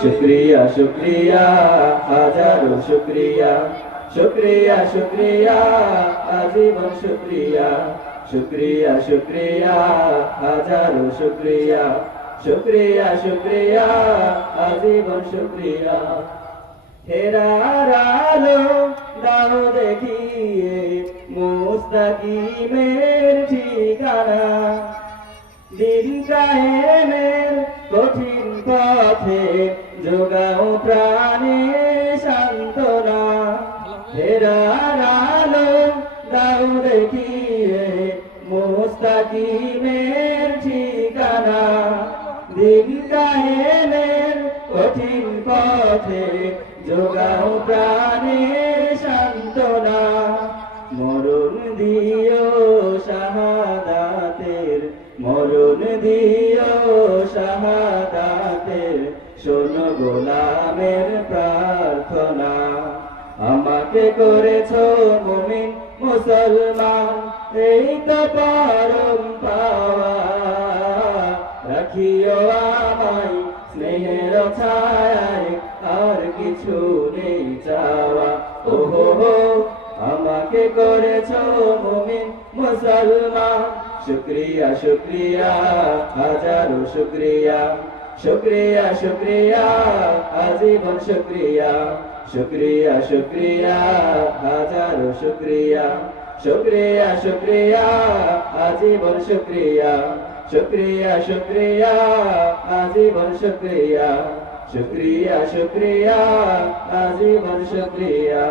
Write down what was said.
শুক্রিয়া শুক্রিয়া হাজারো শুক্রিয়া শুক্রিয়া শুক্রিয়া আজীবন শুক্রিয়া শুক্রিয়া শুক্রিয়া হাজারো শুক্রিয়া শুক্রিয়া শুক্রিয়া আজীবন শুক্রিয়া হেরার আলো দাও দেখিয়ে মুস্তাকিমের ঠিকানা দিন কায়েমের কঠিন পথে যোগাও প্রাণে সান্ত্বনা হেরার আলো দাও দেখিয়ে মুস্তাকিমের ঠিকানা দিন কায়েমের কঠিন পথে যোগাও প্রাণে সান্ত্বনা মরণ দিও শাহাদাতের মরণ দিও শাহাদাতের শোনো গোলামের প্রার্থনা আমাকে করেছো মুমিন মুসলমান এই তো পরম পাওয়া রাখিও আমায় স্নেহের ছায়ায় আর কিছু নেই চাওয়া ওহো আমাকে করেছো মুমিন মুসলমান শুক্রিয়া শুক্রিয়া হাজারো শুক্রিয়া শুক্রিয়া শুক্রিয়া আজীবন শুক্রিয়া শুক্রিয়া শুক্রিয়া হাজারো শুক্রিয়া শুক্রিয়া শুক্রিয়া আজীবন শুক্রিয়া শুক্রিয়া শুক্রিয়া আজীবন শুক্রিয়া শুক্রিয়া শুক্রিয়া আজীবন শুক্রিয়া